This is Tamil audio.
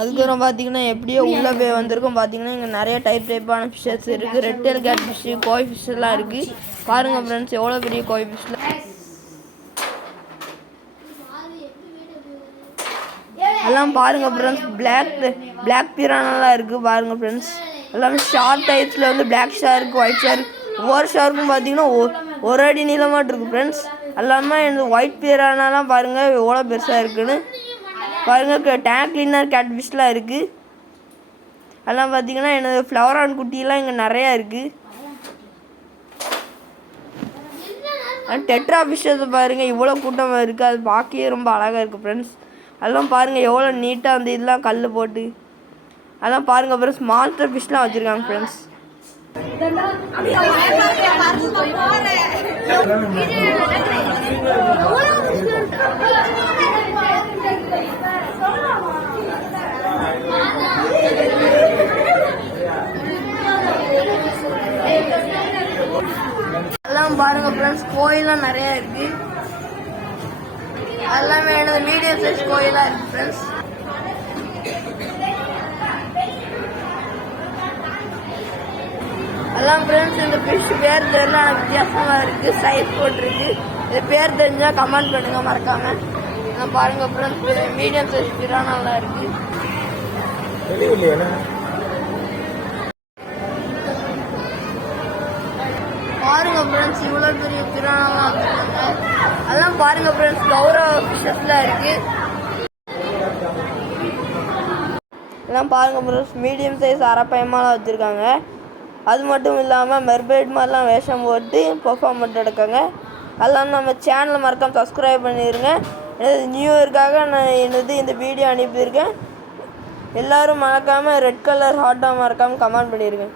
அதுக்கப்புறம் பார்த்தீங்கன்னா எப்படியோ உள்ளே போய் வந்திருக்கோம். பார்த்தீங்கன்னா இங்கே நிறைய டைப்பான ஃபிஷ்ஷஸ் இருக்குது. ரெட் டெயில் கேட் ஃபிஷ்ஷு, கோய் ஃபிஷ் எல்லாம் இருக்குது. பாருங்கள் ஃப்ரெண்ட்ஸ் எவ்வளோ பெரிய கோய் ஃபிஷ்ல எல்லாம் பாருங்கள் ஃப்ரெண்ட்ஸ். பிளாக் பிரானெல்லாம் இருக்குது பாருங்கள் ஃப்ரெண்ட்ஸ். எல்லாமே ஷார்ட் டைப்ஸில் வந்து பிளாக் ஷார்க், ஒயிட் ஷார்க், ஒவ்வொரு ஷார்க்கும் பார்த்தீங்கன்னா ஒரு அடி நீளமாட்டு இருக்குது ஃப்ரெண்ட்ஸ். எல்லாமே இந்த ஒயிட் பிரானெல்லாம் பாருங்கள் எவ்வளோ பெருசாக இருக்குதுன்னு பாருங்கள். டேங்க் கிளீனர் கேட் ஃபிஷ்லாம் இருக்குது. அதெல்லாம் பார்த்தீங்கன்னா என்னது ஃப்ளவரான் குட்டியெல்லாம் இங்கே நிறையா இருக்குது. டெட்ரா ஃபிஷ்ஷை பாருங்கள் இவ்வளோ கூட்டமாக இருக்குது. அது பார்க்கவே ரொம்ப அழகாக இருக்குது ஃப்ரெண்ட்ஸ். அதெல்லாம் பாருங்கள் எவ்வளோ நீட்டாக அந்த இதெல்லாம் கல் போட்டு அதெல்லாம் பாருங்கள் ஃப்ரெண்ட்ஸ். மான்ஸ்டர் ஃபிஷ்லாம் வச்சுருக்காங்க ஃப்ரெண்ட்ஸ். அதெல்லாம் பாருங்க ஃப்ரெண்ட்ஸ். கோயிலாம் நிறைய இருக்கு. எல்லாமே என்னது மீடியம் சைஸ் கோயிலாக இருக்கு ஃப்ரெண்ட்ஸ். எல்லாம் ஃப்ரெண்ட்ஸ் இந்த ஃபிஷ் பேர் தெரியல, எனக்கு வித்தியாசமாக இருக்குது. சைஸ் போட்டிருக்கு. இது பேர் தெரிஞ்சால் கமெண்ட் பண்ணுங்க மறக்காம. நான் பாருங்க ஃப்ரெண்ட்ஸ் மீடியம் சைஸ் பிரானெல்லாம் இருக்குது. பாருங்க ஃப்ரெண்ட்ஸ் இவ்வளோ பெரிய பிரானெல்லாம் வச்சுருக்காங்க. அதெல்லாம் பாருங்க ஃப்ரெண்ட்ஸ் கௌரவ ஃபிஷ்ஷஸ்லாம் இருக்குது. எல்லாம் பாருங்க ஃப்ரெண்ட்ஸ் மீடியம் சைஸ் அரப்பயமாலாம் வச்சுருக்காங்க. அது மட்டும் இல்லாமல் மெர்பைட் மாதிரிலாம் வேஷம் போட்டு பெர்ஃபார்ம் பண்ணிட்டு எடுக்காங்க. அதெல்லாம் நம்ம சேனலை மறக்காமல் சப்ஸ்கிரைப் பண்ணிடுங்க. நியூ இயர்க்காக நான் இந்த வீடியோ அனுப்பியிருக்கேன். எல்லோரும் மறக்காமல் ரெட் கலர் ஹாட்டாக மறக்காமல் கமெண்ட் பண்ணிடுங்க.